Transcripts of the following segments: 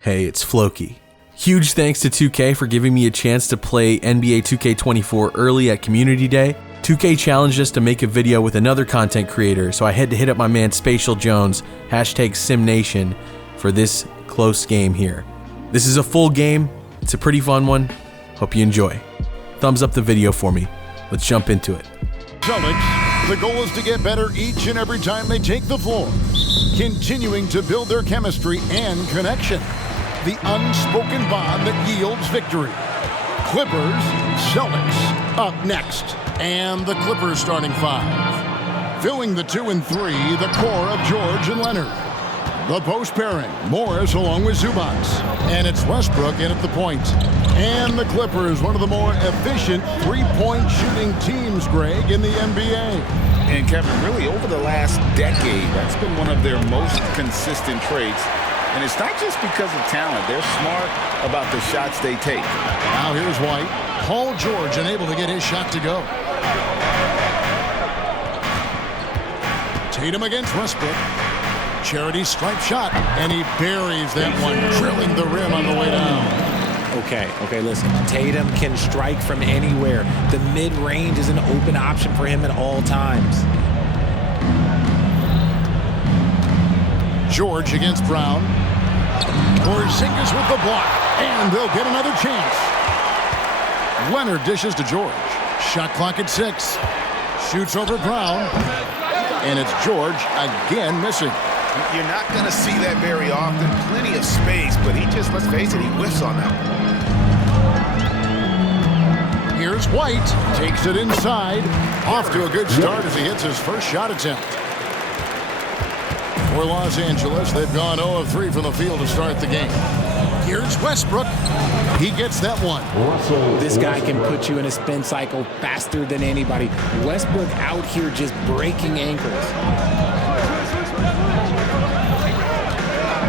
Hey, it's Floki. Huge thanks to 2K for giving me a chance to play NBA 2K24 early at Community Day. 2K challenged us to make a video with another content creator, so I had to hit up my man Spatial Jones, hashtag SIMNATION, for this close game here. This is a full game. It's a pretty fun one. Hope you enjoy. Thumbs up the video for me. Let's jump into it. Celtics, the goal is to get better each and every time they take the floor, continuing to build their chemistry and connection. The unspoken bond that yields victory. Clippers, Celtics up next. And the Clippers starting five. Filling the 2 and 3, the core of George and Leonard. The post pairing, Morris along with Zubac. And it's Westbrook in at the point. And the Clippers, one of the more efficient three-point shooting teams, Greg, in the NBA. And Kevin, really over the last decade, that's been one of their most consistent traits. And it's not just because of talent. They're smart about the shots they take. Now here's White. Paul George unable to get his shot to go. Tatum against Westbrook. Charity stripe shot, and he buries that one, drilling the rim on the way down. Okay, listen. Tatum can strike from anywhere. The mid-range is an open option for him at all times. George against Brown. Porzingis with the block, and they'll get another chance. Leonard dishes to George. Shot clock at 6. Shoots over Brown, and it's George again missing. You're not going to see that very often. Plenty of space, but he just, let's face it, he whiffs on that one. Here's White. Takes it inside. Off to a good start as he hits his first shot attempt. For Los Angeles, they've gone 0 of 3 from the field to start the game. Here's Westbrook. He gets that one. This guy can put you in a spin cycle faster than anybody. Westbrook out here just breaking ankles.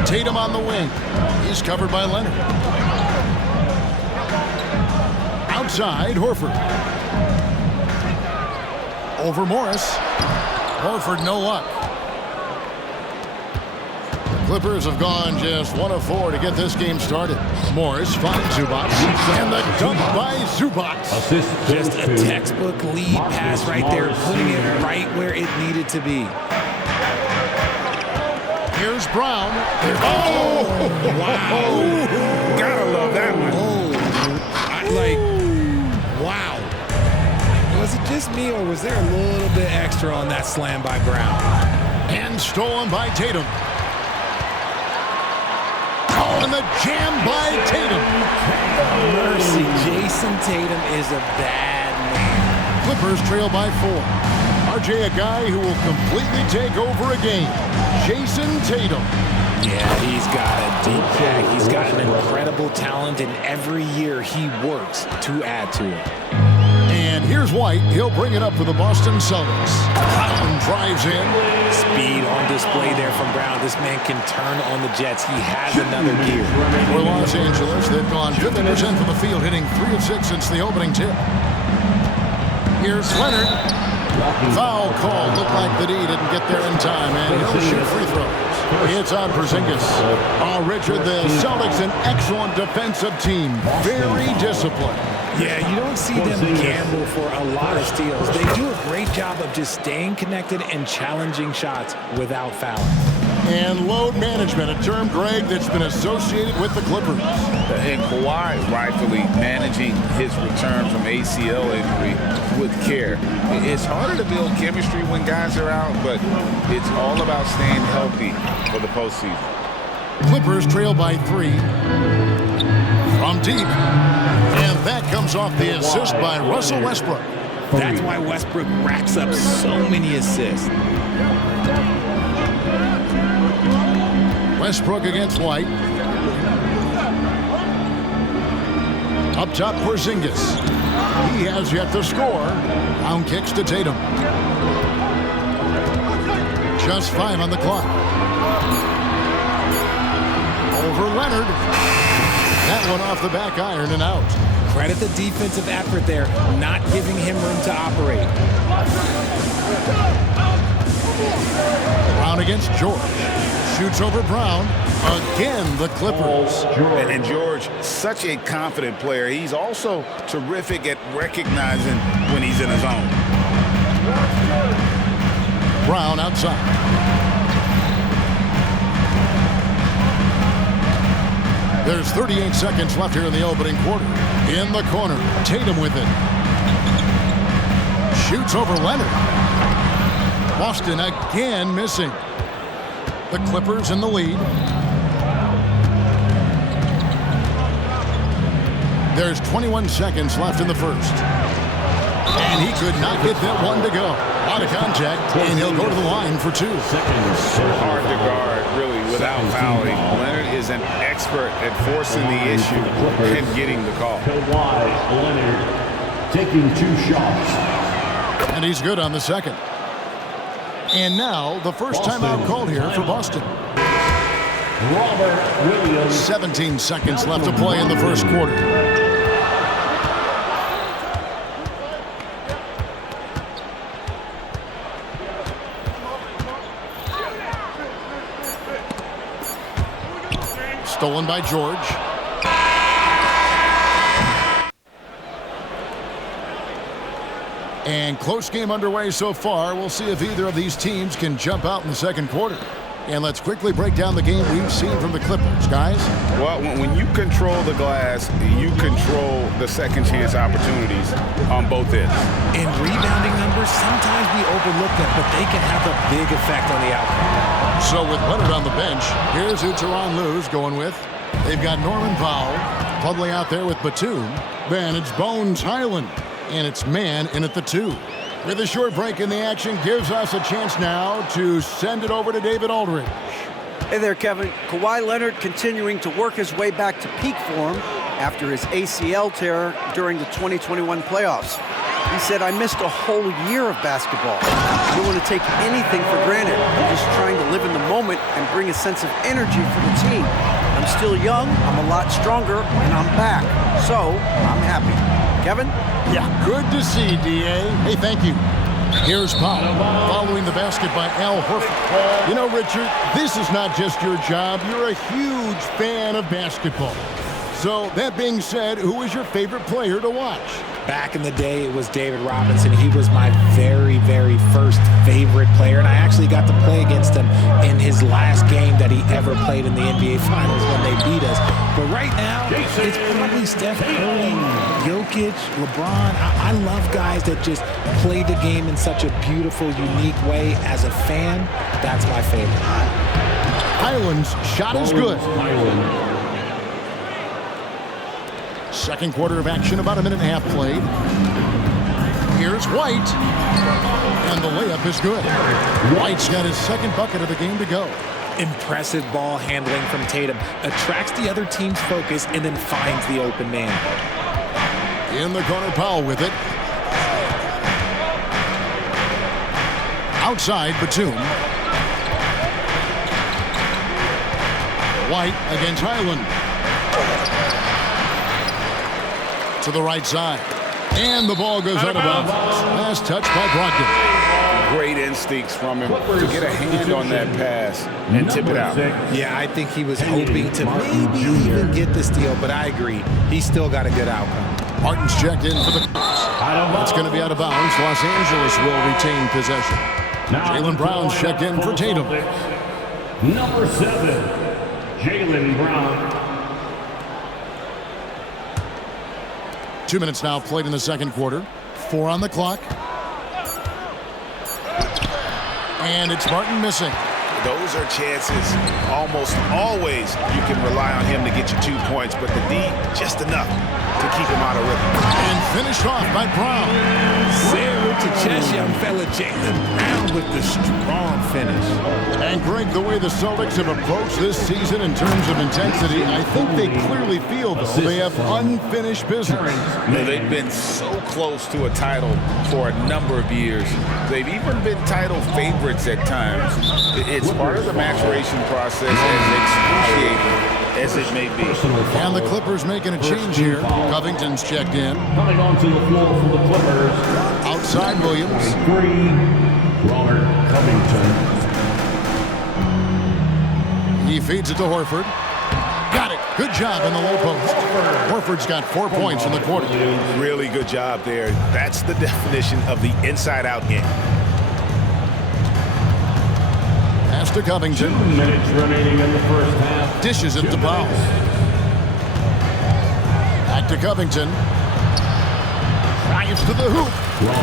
Tatum on the wing. He's covered by Leonard. Outside, Horford. Over Morris. Horford, no luck. The Clippers have gone just 1 of 4 to get this game started. Morris finds Zubac. And the dunk by Zubac. Just a textbook lead pass right there, putting it right where it needed to be. Here's Brown. Oh, wow. Gotta love that one. Wow. Was it just me, or was there a little bit extra on that slam by Brown? And stolen by Tatum. Oh, and the jam by Tatum. Mercy, Jason Tatum is a bad man. Clippers trail by 4. RJ, a guy who will completely take over a game. Jason Tatum. Yeah, he's got a deep bag. He's got an incredible talent, and every year he works to add to it. And here's White. He'll bring it up for the Boston Celtics. Brown drives in. Speed on display there from Brown. This man can turn on the Jets. He has another gear. For Los Angeles, they've gone 50% from the field, hitting 3 of 6 since the opening tip. Here's Leonard. Foul call. Looked like the D didn't get there in time, and he'll shoot free throws. It's on Porzingis. Oh, Richard, the Celtics, an excellent defensive team. Very disciplined. Yeah, you don't see them gamble for a lot of steals. They do a great job of just staying connected and challenging shots without fouling. And load management, a term, Greg, that's been associated with the Clippers. And Kawhi rightfully managing his return from ACL injury with care. It's harder to build chemistry when guys are out, but it's all about staying healthy for the postseason. Clippers trail by 3 from deep. And that comes off the assist by Russell Westbrook. That's why Westbrook racks up so many assists. Westbrook against White. Up top, Porzingis. He has yet to score. Brown kicks to Tatum. Just 5 on the clock. Over Leonard. That one off the back iron and out. Credit the defensive effort there, not giving him room to operate. Brown against George. Shoots over Brown. Again, the Clippers. And George, such a confident player. He's also terrific at recognizing when he's in his zone. Brown outside. There's 38 seconds left here in the opening quarter. In the corner, Tatum with it. Shoots over Leonard. Boston again missing. The Clippers in the lead. There's 21 seconds left in the first. And he could not get that one to go. A lot of contact, and he'll go to the line for two. Hard to guard, really, without fouling. Leonard is an expert at forcing the issue and getting the call. Kawhi Leonard taking 2 shots. And he's good on the second. And now the first timeout called here for Boston. Robert Williams. 17 seconds left to play in the first quarter. Stolen by George. And close game underway so far. We'll see if either of these teams can jump out in the second quarter. And let's quickly break down the game we've seen from the Clippers, guys. Well, when you control the glass, you control the second chance opportunities on both ends. And rebounding numbers, sometimes we overlook them, but they can have a big effect on the outcome. So with Leonard on the bench, here's who Tyronn Lue's going with. They've got Norman Powell, Pudley out there with Batum. Then it's Bones Highland, and it's Man in at the 2. With a short break in the action, gives us a chance now to send it over to David Aldridge. Hey there, Kevin. Kawhi Leonard continuing to work his way back to peak form after his ACL tear during the 2021 playoffs. He said, I missed a whole year of basketball. I don't want to take anything for granted. I'm just trying to live in the moment and bring a sense of energy for the team. I'm still young, I'm a lot stronger, and I'm back. So, I'm happy. Kevin? Yeah, good to see, D.A. Hey, thank you. Here's Powell, following the basket by Al Horford. You know, Richard, this is not just your job. You're a huge fan of basketball. So, that being said, who is your favorite player to watch? Back in the day, it was David Robinson. He was my very, very first favorite player, and I actually got to play against him in his last game that he ever played in the NBA Finals when they beat us. But right now, it's probably Steph Curry, Jokic, LeBron. I love guys that just play the game in such a beautiful, unique way. As a fan, that's my favorite. Highland's shot is good. Second quarter of action, about a minute and a half played. Here's White, and the layup is good. White's got his second bucket of the game to go. Impressive ball handling from Tatum. Attracts the other team's focus and then finds the open man. In the corner, Powell with it. Outside, Batum. White against Highland. To the right side. And the ball goes out of bounds. Last touch by Brogdon. Great instincts from him to get a hand on that pass and tip it out. Yeah, I think he was hoping to maybe even get the steal, but I agree. He still got a good outcome. Martin's checked in for the... It's going to be out of bounds. Los Angeles will retain possession. Jaylen Brown's checked in for Tatum. Number 7, Jaylen Brown. 2 minutes now played in the second quarter. 4 on the clock. And it's Martin missing. Those are chances. Almost always you can rely on him to get you 2 points, but the D, just enough to keep him out of rhythm. And finished off by Brown. Say it with your chest, young fella. Jaylen Brown with the strong finish. And Greg, the way the Celtics have approached this season in terms of intensity, I think they clearly feel, though, they have unfinished business. They've been so close to a title for a number of years. They've even been title favorites at times. It's part of the maturation process, as excruciating as it may be. And the Clippers making a change here. Covington's checked in. Coming onto the floor for the Clippers. Outside Williams. 3, Robert Covington. He feeds it to Horford. Got it. Good job in the low post. Horford's got 4 points in the quarter. Really good job there. That's the definition of the inside-out game. Pass to Covington. 2 minutes remaining in the first half. Dishes it to Powell. Back to Covington. Drives to the hoop.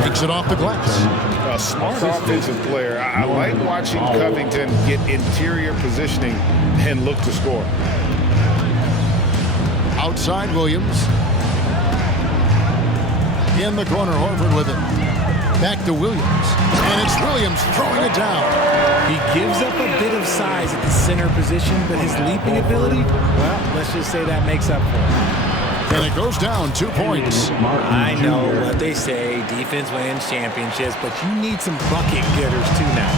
Takes it off the glass. A smart offensive player. I like watching Covington get interior positioning and look to score. Outside Williams. In the corner, Horford with it. Back to Williams. And it's Williams throwing it down. He gives up a bit of size at the center position, but his leaping ability, well, let's just say that makes up for it. And it goes down 2 points. I know what they say, defense wins championships, but you need some bucket getters too now.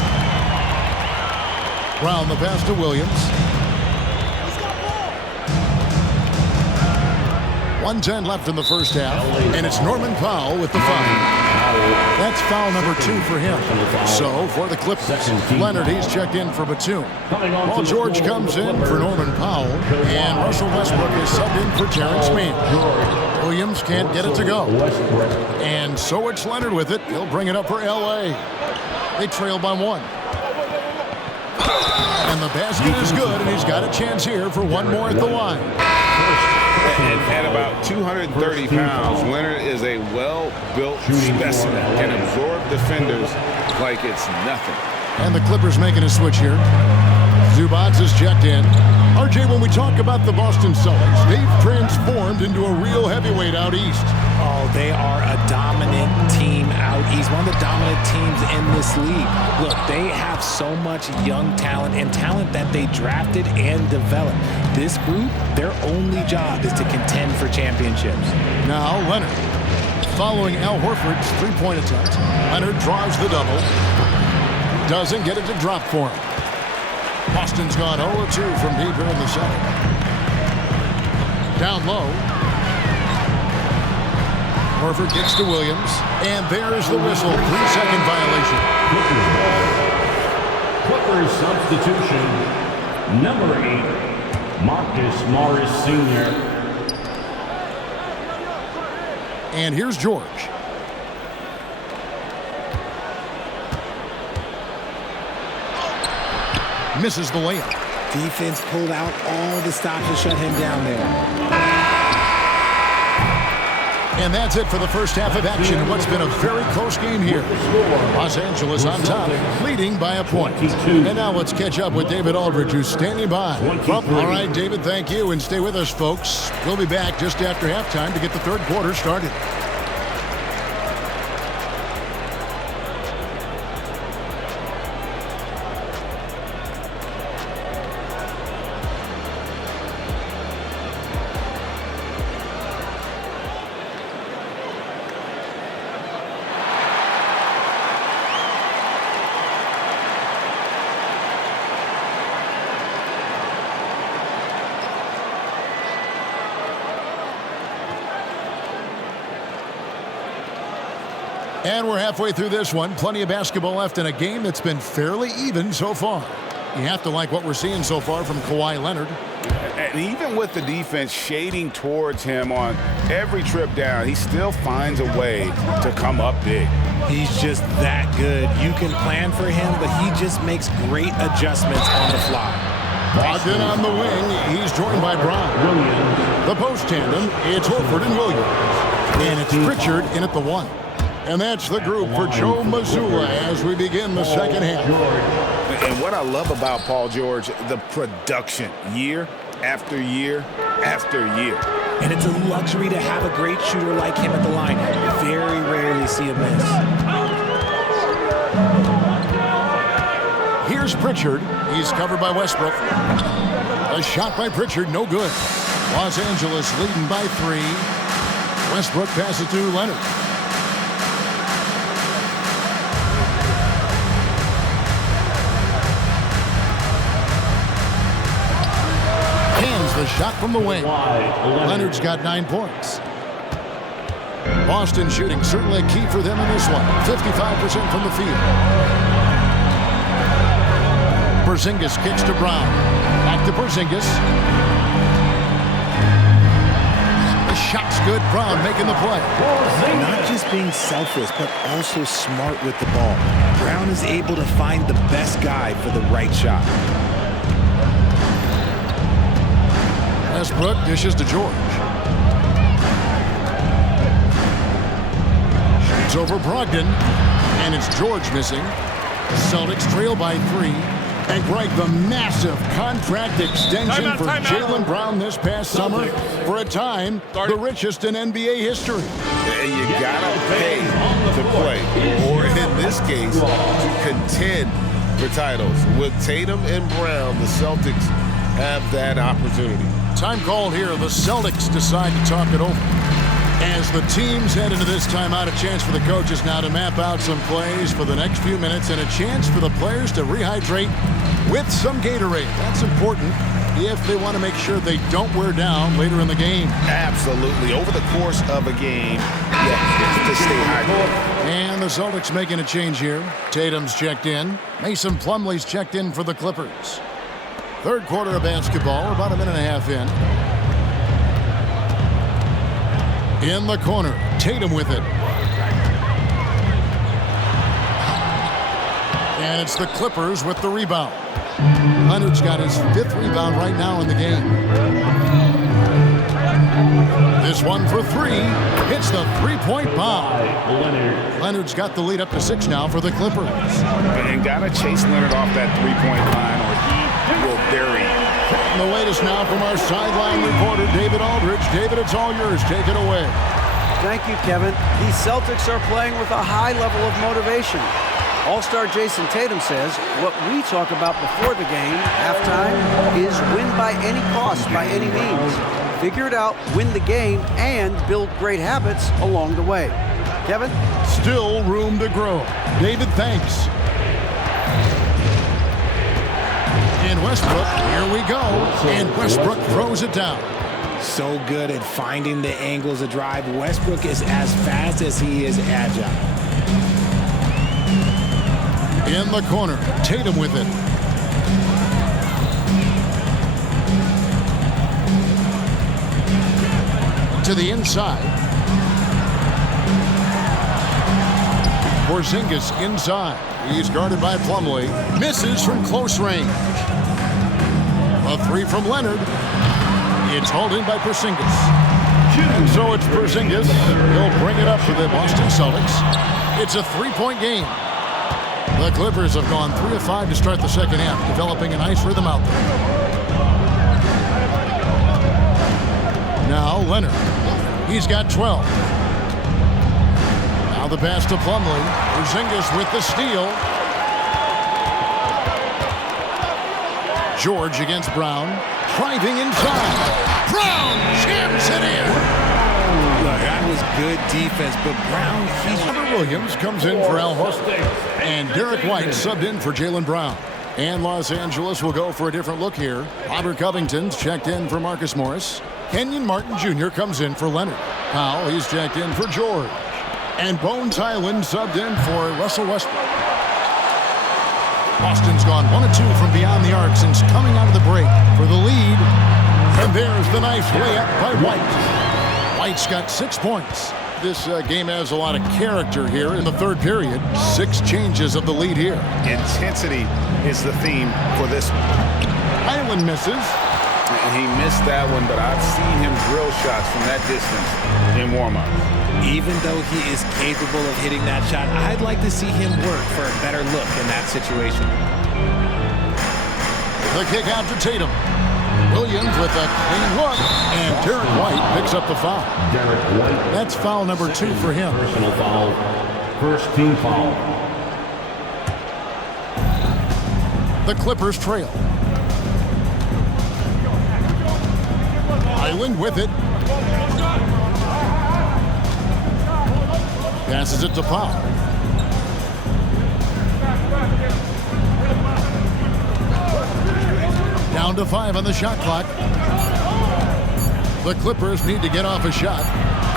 Round the pass to Williams. 1:10 left in the first half, and it's Norman Powell with the foul. That's foul number 2 for him. So for the Clippers, Leonard, he's checked in for Batum. Paul George comes in for Norman Powell, and Russell Westbrook is subbed in for Terrence Mann. Williams can't get it to go. And so it's Leonard with it. He'll bring it up for L.A. They trail by 1. And the basket is good, and he's got a chance here for one more at the line. And at about 230 pounds, Leonard is a well-built specimen, can absorb defenders like it's nothing. And the Clippers making a switch here. Zubats is checked in. RJ, when we talk about the Boston Celtics, they've transformed into a real heavyweight out east. Oh, they are a dominant team out east, one of the dominant teams in this league. Look, they have so much young talent and talent that they drafted and developed. This group, their only job is to contend for championships. Now Leonard, following Al Horford's three-point attempt. Leonard draws the double. Doesn't get it to drop for him. Boston's gone 0-2 from deep here in the second. Down low. Horford gets to Williams, and there's the whistle. 3-second violation. Clippers substitution, number 8, Marcus Morris Sr. And here's George. Misses the layup. Defense pulled out all the stops to shut him down there. And that's it for the first half of action in what's been a very close game here. Los Angeles on top, leading by a point. And now let's catch up with David Aldridge, who's standing by. Well, all right, David, thank you, and stay with us, folks. We'll be back just after halftime to get the third quarter started. And we're halfway through this one. Plenty of basketball left in a game that's been fairly even so far. You have to like what we're seeing so far from Kawhi Leonard. And even with the defense shading towards him on every trip down, he still finds a way to come up big. He's just that good. You can plan for him, but he just makes great adjustments on the fly. Brogdon on the wing. He's joined by Brown. The post tandem, it's Horford and Williams. And it's Pritchard in at the 1. And that's the group for Joe Mazzulla as we begin the second half. And what I love about Paul George, the production, year after year after year. And it's a luxury to have a great shooter like him at the line. You very rarely see him miss. Here's Pritchard. He's covered by Westbrook. A shot by Pritchard, no good. Los Angeles leading by 3. Westbrook passes to Leonard. The shot from the wing. Leonard's got 9 points. Boston shooting certainly a key for them in this one. 55% from the field. Porzingis kicks to Brown. Back to Porzingis. The shot's good. Brown making the play. Not just being selfless, but also smart with the ball. Brown is able to find the best guy for the right shot. Westbrook dishes to George. Shoots over Brogdon, and it's George missing. Celtics trail by 3. And Greg, the massive contract extension for Jaylen Brown this past summer, for a time, the richest in NBA history. And you gotta pay to play, or in this case, to contend for titles. With Tatum and Brown, the Celtics have that opportunity. Time called here. The Celtics decide to talk it over. As the teams head into this timeout, a chance for the coaches now to map out some plays for the next few minutes and a chance for the players to rehydrate with some Gatorade. That's important if they want to make sure they don't wear down later in the game. Absolutely. Over the course of a game, you have to stay hydrated. And the Celtics making a change here. Tatum's checked in. Mason Plumlee's checked in for the Clippers. Third quarter of basketball, about a minute and a half in. In the corner, Tatum with it. And it's the Clippers with the rebound. Leonard's got his 5th rebound right now in the game. This one for 3. Hits the three-point bomb. Leonard's got the lead up to 6 now for the Clippers. And gotta chase Leonard off that three-point line or he will bury him. And the latest now from our sideline reporter, David Aldridge. David, it's all yours. Take it away. Thank you, Kevin. The Celtics are playing with a high level of motivation. All-star Jason Tatum says what we talk about before the game, halftime, is win by any cost, by any means. Figure it out, win the game, and build great habits along the way. Kevin? Still room to grow. David, thanks. And Westbrook, here we go. And Westbrook throws it down. So good at finding the angles of drive. Westbrook is as fast as he is agile. In the corner, Tatum with it. To the inside. Porzingis inside. He's guarded by Plumlee. Misses from close range. A 3 from Leonard. It's hauled in by Porzingis. And so it's Porzingis. He'll bring it up for the Boston Celtics. It's a 3-point game. The Clippers have gone 3 of 5 to start the second half, developing a nice rhythm out there. Now Leonard. He's got 12. Now the pass to Plumlee. Porzingis with the steal. George against Brown. Driving inside. Brown jams it in. Look, that was good defense, but Brown, Robert Williams comes in for Al Horford. And Derek White subbed in for Jaylen Brown. And Los Angeles will go for a different look here. Robert Covington's checked in for Marcus Morris. Kenyon Martin Jr. comes in for Leonard. Powell, he's checked in for George. And Bones Highland subbed in for Russell Westbrook. Boston's gone 1 of 2 from beyond the arc since coming out of the break for the lead. And there's the nice layup by White. White's got 6 points. This game has a lot of character here in the third period. 6 changes of the lead here. Intensity is the theme for this one. Highland misses. He missed that one, but I've seen him drill shots from that distance in warm-up. even though he is capable of hitting that shot, I'd like to see him work for a better look in that situation. The kick out to Tatum. Williams with a clean look, and Derek White picks up the foul. That's foul number 2 for him. Personal foul. First team foul. The Clippers trail. Highland with it. Passes it to Powell. Down to 5 on the shot clock. The Clippers need to get off a shot.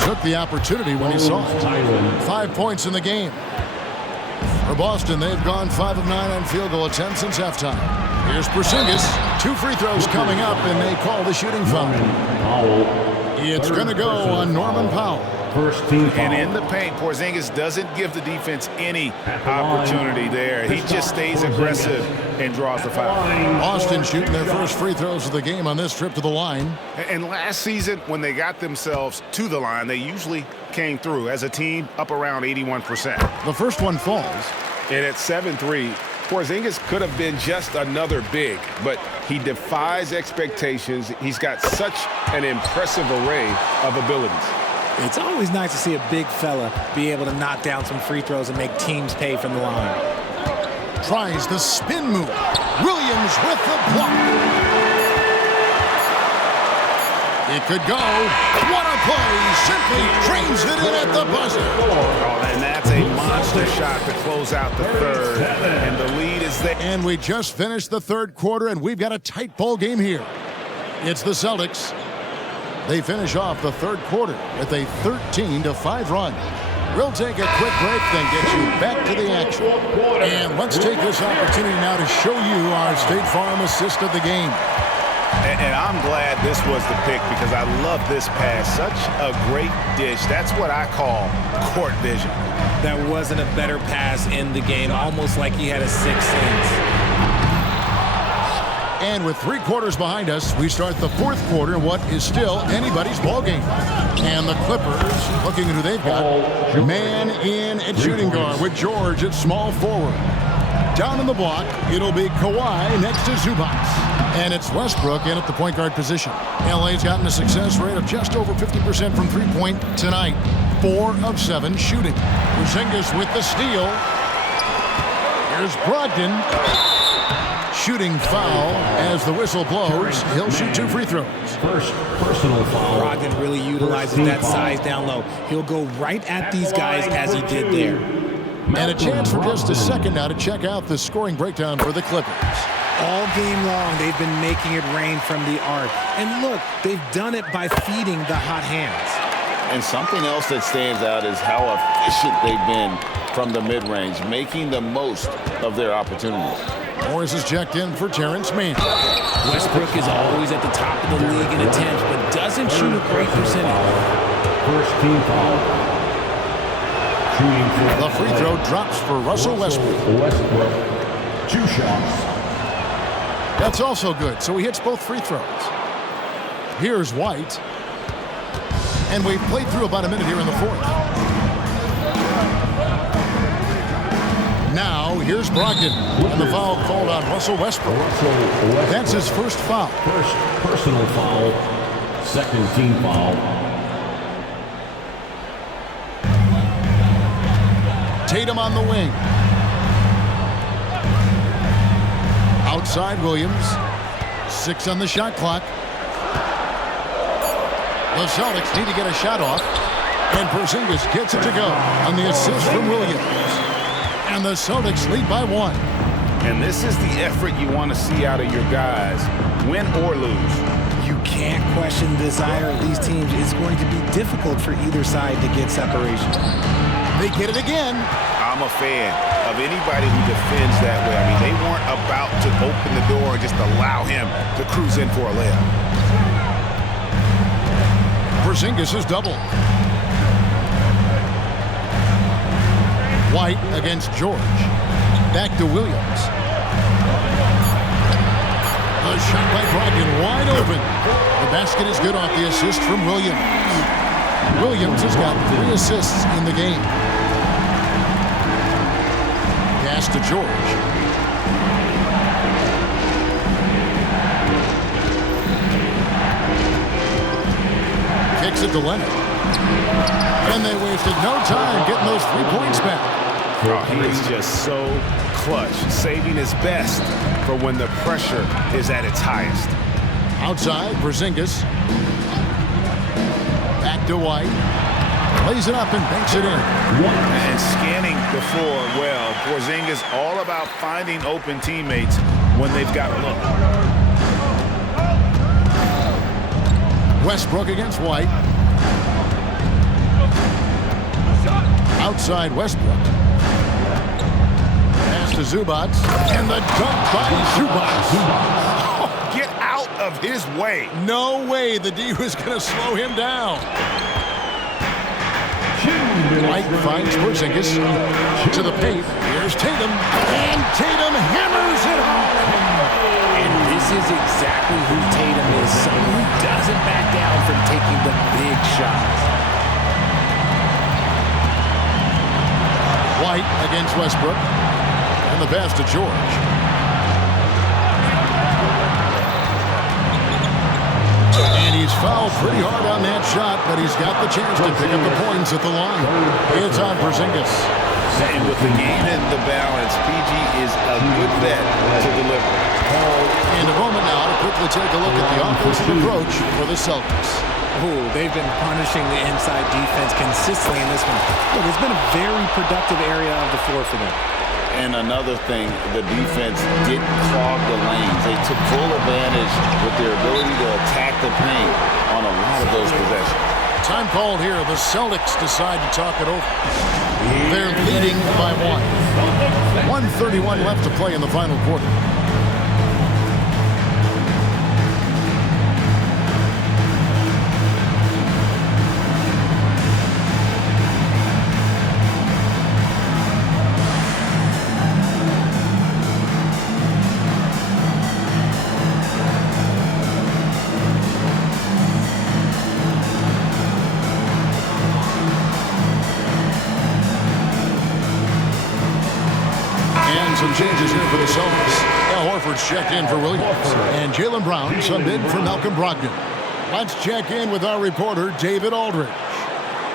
Took the opportunity when he saw it. 5 points in the game. For Boston, they've gone 5 of 9 on field goal attempts since halftime. Here's Porzingis. 2 free throws coming up, and they call the shooting foul. It's going to go on Norman Powell. First team foul. And in the paint, Porzingis doesn't give the defense any opportunity there. He just stays aggressive and draws the foul. Austin shooting their first free throws of the game on this trip to the line. And last season, when they got themselves to the line, they usually came through as a team up around 81%. The first one falls. And at 7-3, Porzingis could have been just another big, but he defies expectations. He's got such an impressive array of abilities. It's always nice to see a big fella be able to knock down some free throws and make teams pay from the line. Tries the spin move. Williams with the block. It could go. What a play. Simply drains it in at the buzzer. Oh, and that's a monster shot to close out the third. And the lead is there. And we just finished the third quarter, and we've got a tight ball game here. It's the Celtics. They finish off the third quarter with a 13-5 run. We'll take a quick break, then get you back to the action. And let's take this opportunity now to show you our State Farm assist of the game. And I'm glad this was the pick because I love this pass. Such a great dish. That's what I call court vision. There wasn't a better pass in the game, almost like he had a sixth sense. And with 3 quarters behind us, we start the fourth quarter, what is still anybody's ball game. And the Clippers, looking at who they've got, man in at shooting guard with George at small forward. Down in the block, it'll be Kawhi next to Zubac. And it's Westbrook in at the point guard position. LA's gotten a success rate of just over 50% from three-point tonight. 4 of 7 shooting. Porzingis with the steal. Here's Brogdon. Shooting foul as the whistle blows. He'll shoot 2 free throws. First personal foul. Brogdon really utilizes that size down low. He'll go right at these guys as he did there. And a chance for just a second now to check out the scoring breakdown for the Clippers. All game long, they've been making it rain from the arc. And look, they've done it by feeding the hot hands. And something else that stands out is how efficient they've been from the mid-range, making the most of their opportunities. Morris is checked in for Terrence Mann. Westbrook is always at the top of the league in attempts, but doesn't shoot a great percentage. First team foul. Shooting for The free throw drops for Russell Westbrook. 2 shots. That's also good, so he hits both free throws. Here's White. And we've played through about a minute here in the fourth. Now, here's Brogdon. And the foul called on Russell Westbrook. That's his first foul. First personal foul. Second team foul. Tatum on the wing. Outside Williams. 6 on the shot clock. The Celtics need to get a shot off. And Porzingis gets it to go on the assist from Williams. And the Celtics lead by 1. And this is the effort you want to see out of your guys, win or lose. You can't question the desire of these teams. It's going to be difficult for either side to get separation. They get it again. I'm a fan of anybody who defends that way. I mean, they weren't about to open the door and just allow him to cruise in for a layup. Porzingis is double. White against George. Back to Williams. A shot by Brogdon, wide open. The basket is good off the assist from Williams. Williams has got 3 assists in the game. Pass to George. Kicks it to Leonard. And they wasted no time getting those 3 points back. Oh, he is just so clutch, saving his best for when the pressure is at its highest. Outside, Porzingis. Back to White. Lays it up and banks it in. And scanning the floor well. Porzingis all about finding open teammates when they've got a look. Westbrook against White. Outside Westbrook. Pass to to Zubac. And the dunk by Zubac. Get out of his way. No way the D was going to slow him down. White finds Porzingis to the paint. Here's Tatum. And Tatum hammers it home. And this is exactly who Tatum is. Someone who doesn't back down from taking the big shots. White against Westbrook. And the pass to George. And he's fouled pretty hard on that shot, but he's got the chance to pick up the points at the line. It's on Porzingis. And with the game in the balance, PG is a good bet to deliver. In a moment now to quickly take a look at the offensive approach for the Celtics. Oh, they've been punishing the inside defense consistently in this one. Look, it's been a very productive area of the floor for them. And another thing, the defense didn't clog the lanes. They took full advantage with their ability to attack the paint on a lot of those possessions. Time called here. The Celtics decide to talk it over. They're leading by 1. 1:31 left to play in the final quarter. Some changes here for the Celtics. Al Horford's checked in for Williams. And Jaylen Brown subbed in for Malcolm Brogdon. Let's check in with our reporter, David Aldridge.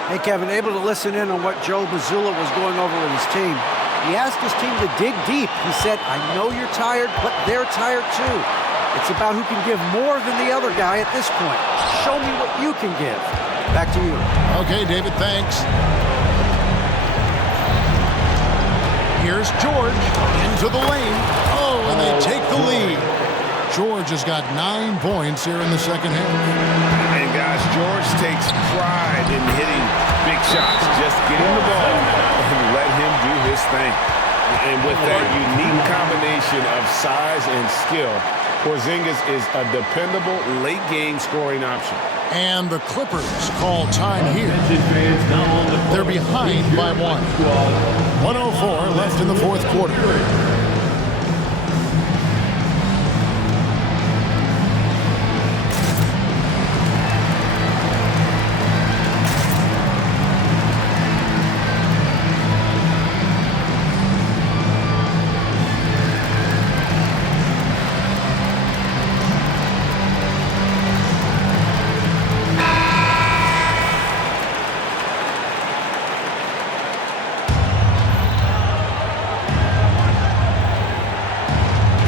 Hey, Kevin, able to listen in on what Joe Mazzulla was going over with his team. He asked his team to dig deep. He said, I know you're tired, but they're tired too. It's about who can give more than the other guy at this point. Show me what you can give. Back to you. Okay, David, thanks. Here's George into the lane. Oh, and they take the lead. George has got 9 points here in the second half. And guys, George takes pride in hitting big shots. Just get him the ball and let him do his thing. And with that unique combination of size and skill, Porzingis is a dependable late-game scoring option. And the Clippers call time here. They're behind by 1. 1:04 left in the fourth quarter.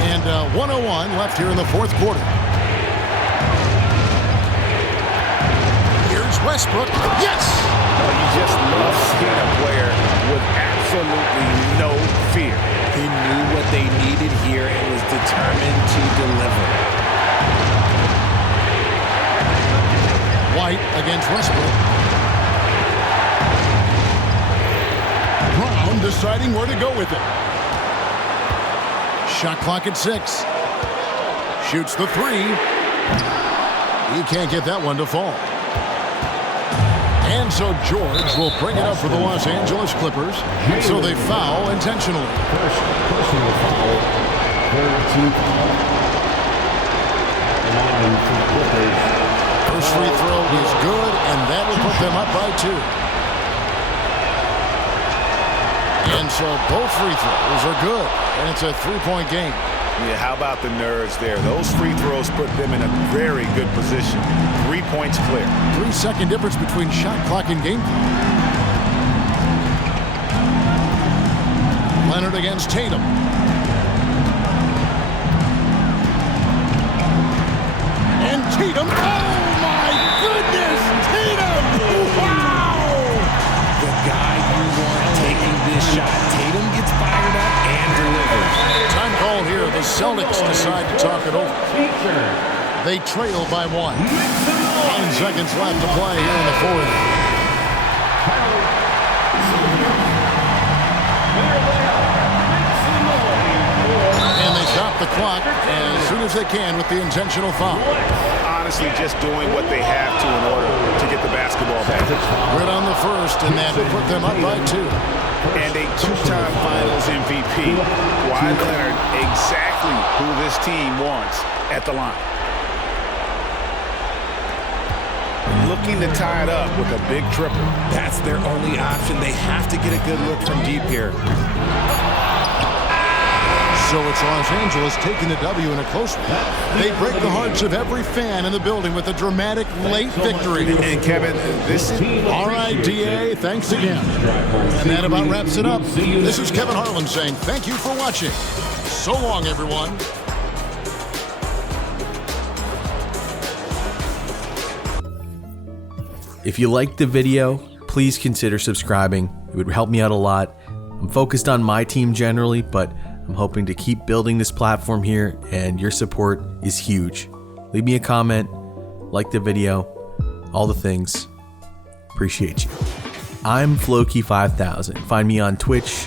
And 1:01 left here in the fourth quarter. Here's Westbrook. Yes! You just love seeing a player with absolutely no fear. He knew what they needed here and was determined to deliver. White against Westbrook. Brown deciding where to go with it. Shot clock at 6. Shoots the 3. He can't get that one to fall. And so George will bring it up for the Los Angeles Clippers. So they foul intentionally. Personal foul. Third team foul. Line for the Clippers. First free throw is good, and that will put them up by 2. And so both free throws are good, and it's a 3-point game. Yeah, how about the nerves there? Those free throws put them in a very good position. 3 points clear. 3-second difference between shot clock and game. Leonard against Tatum. And Tatum. Oh, my goodness! Tatum! Wow! The guy you want taking this shot. Tatum gets fired up and delivers. Time call here. The Celtics decide to talk it over. They trail by 1. 9 seconds left to play here in the fourth. the clock as soon as they can with the intentional foul. Honestly, just doing what they have to in order to get the basketball back. Good on the first, and that will put them up by 2. And a two-time Finals MVP. Kawhi Leonard, exactly who this team wants at the line. Looking to tie it up with a big triple. That's their only option. They have to get a good look from deep here. So it's Los Angeles taking the W in a close one. They break the hearts of every fan in the building with a dramatic late victory. And Kevin, this is... All right, DA, thanks again. And that about wraps it up. This is Kevin Harlan saying thank you for watching. So long, everyone. If you liked the video, please consider subscribing. It would help me out a lot. I'm focused on my team generally, but I'm hoping to keep building this platform here, and your support is huge. Leave me a comment, like the video, all the things. Appreciate you. I'm Floki5000. Find me on Twitch,